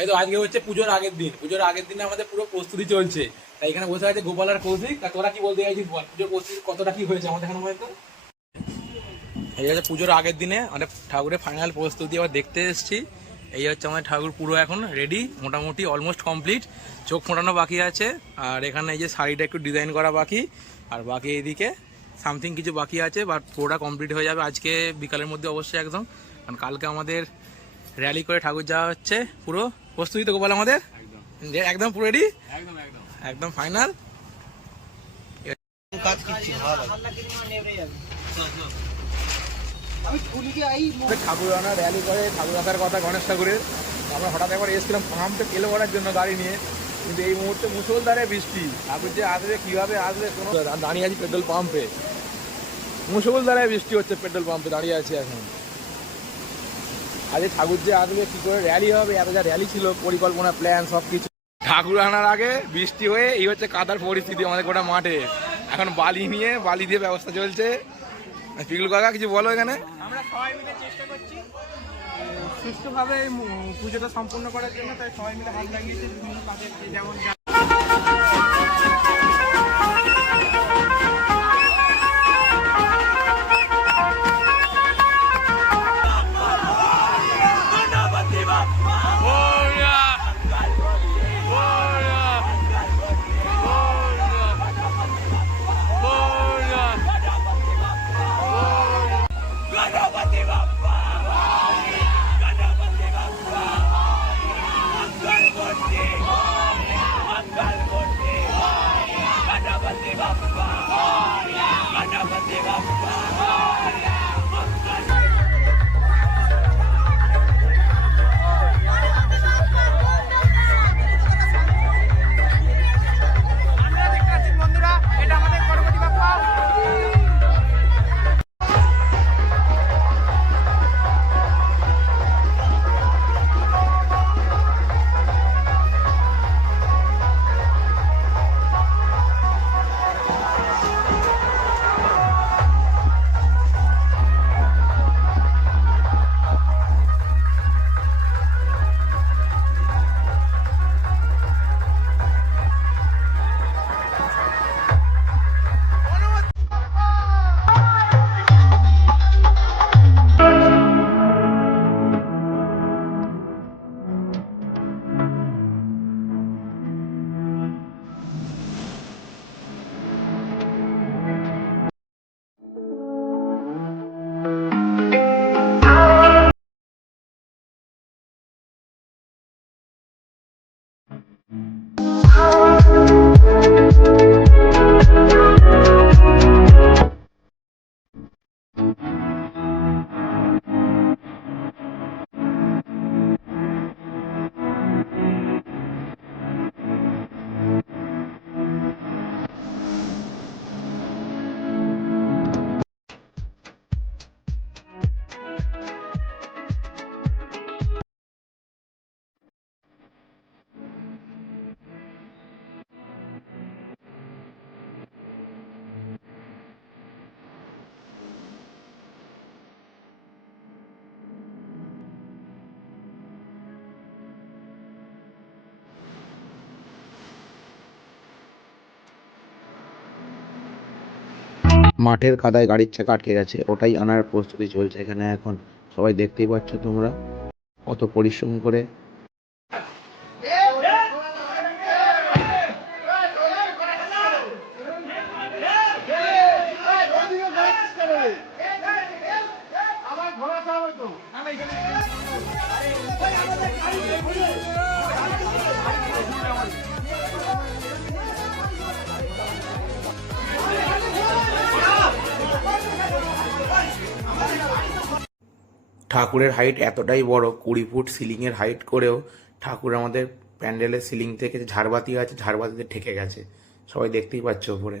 এই তো আজকে হচ্ছে পুজোর আগের দিন। পুজোর আগের দিনে আমাদের পুরো প্রস্তুতি চলছে। তাই এখানে বসে আছে গোপাল আর কৌশিক। তা তোরা কি বলতে চাইছিস বল? পুজোর প্রস্তুতি কতটা কি হয়েছে আমাদের এখানে হয়তো এই হচ্ছে পুজোর আগের দিনে আমাদের ঠাকুরের ফাইনাল প্রস্তুতি আবার দেখতে এসেছি। এই হচ্ছে আমাদের ঠাকুর পুরো এখন রেডি মোটামুটি অলমোস্ট কমপ্লিট চোখ ফোটানো বাকি আছে আর এখানে এই যে শাড়িটা একটু ডিজাইন করা বাকি আর বাকি এইদিকে সামথিং কিছু বাকি আছে বাট পুরোটা কমপ্লিট হয়ে যাবে আজকে বিকালের মধ্যে অবশ্যই একদম। কারণ কালকে আমাদের র্যালি করে ঠাকুর যাওয়া হচ্ছে পুরো। প্রস্তুতি তো গোপাল আমাদের? একদম। পুরো রেডি একদম একদম। একদম ফাইনাল কাজ কিচ্ছু ভালো ঠাকুর আনা র্যালি করে, ঠাকুর আসার কথা গণেশ ঠাকুরের। আমরা হঠাৎ একবার এসেছিলাম পাম্পে তেল ভরার জন্য গাড়ি নিয়ে। কিন্তু এই মুহূর্তে মুসলধারে বৃষ্টি। ঠাকুর যে আসবে, কীভাবে আসবে, কোনো দাঁড়িয়ে আছি পেট্রোল পাম্পে মুসলধারে বৃষ্টি হচ্ছে পেট্রোল পাম্পে দাঁড়িয়ে আছি এখন। আজকে ঠাকুর যে আসবে, কি করে র্যালি হবে? এত যা র্যালি ছিল, পরিকল্পনা প্ল্যান সব কিছু ঠাকুর আনার আগে বৃষ্টি হয়ে, এই হচ্ছে কাদার পরিস্থিতি আমাদের গোটা মাঠে। এখন বালি নিয়ে, বালি দিয়ে ব্যবস্থা চলছে। পিকলু কাকা, কিছু বলো এখানে? আমরা সবাই মিলে চেষ্টা করছি সুষ্ঠুভাবে পুজোটা সম্পূর্ণ করার জন্য, তাই সবাই মিলে হাত লাগিয়েছে যেমন যা- 好。মাঠের কাদায় গাড়ির চাকা আটকে গেছে, ওটাই আনার প্রস্তুতি চলছে এখানে এখন। সবাই দেখতেই পাচ্ছ তোমরা। কত পরিশ্রম করে ঠাকুরের হাইট এতটাই বড় কুড়ি ফুট সিলিংয়ের হাইট করেও ঠাকুর আমাদের প্যান্ডেলের সিলিং থেকে ঝাড়বাতি আছে ঝাড়বাতিতে ঠেকে গেছে সবাই দেখতেই পাচ্ছ উপরে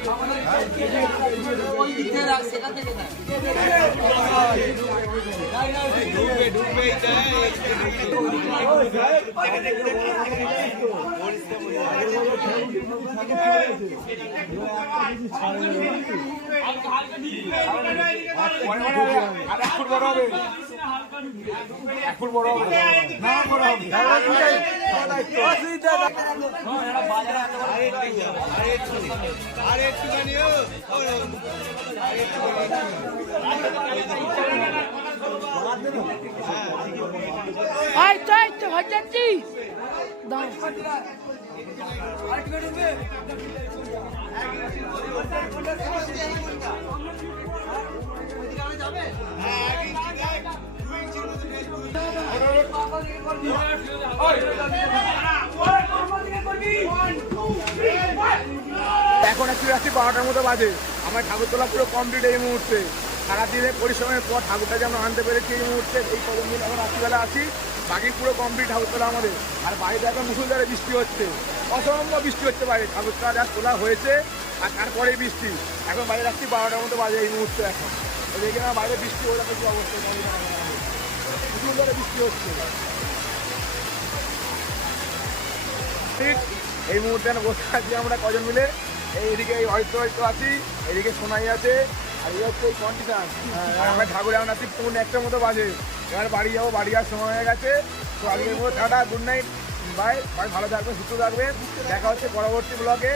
রেখে দিবি ওই দিক থেকে রাখ সেটা থেকে রাখ এই তো এই তো হয়ে যাচ্ছি দাও এখন একটু রাত্রি বারোটার মতো বাজে। আমার ঠাকুর তোলা পুরো কমপ্লিট এই মুহূর্তে। সারাদিনের পরিশ্রমের পর ঠাকুরটা যে আমরা আনতে পেরেছি এই মুহূর্তে। এই কদম দিন এখন রাত্রিবেলা আছি। বাকি পুরো কমপ্লিট ঠাকুর তোলা আমাদের। আর বাইরে এখন মুসুলধারে বৃষ্টি হচ্ছে। অসম্ভব বৃষ্টি হচ্ছে বাইরে। ঠাকুর তোলা যা তোলা হয়েছে, আর তারপরেই বৃষ্টি। এখন বাইরে রাত্রি বারোটার মতো বাজে এই মুহূর্তে এখন। দেখে না বাইরে বৃষ্টি হলে কিছু অবস্থা। ঠিক এই মুহূর্তে বসে আছি, আমরা কজন মিলে? এইদিকে এই হয়তো হয়তো আছি, এদিকে সোনাই আছে, আর এই হচ্ছে কন্ডিশন আমরা ঠাকুর এখন আছি পৌনে একটার মতো বাজে। এবার বাড়ি যাব, বাড়ি যাওয়ার সময় হয়ে গেছে। তো আজকের মতো টাটা গুড নাইট বাই সবাই ভালো থাকবেন, সুস্থ থাকবেন। দেখা হচ্ছে পরবর্তী ব্লগে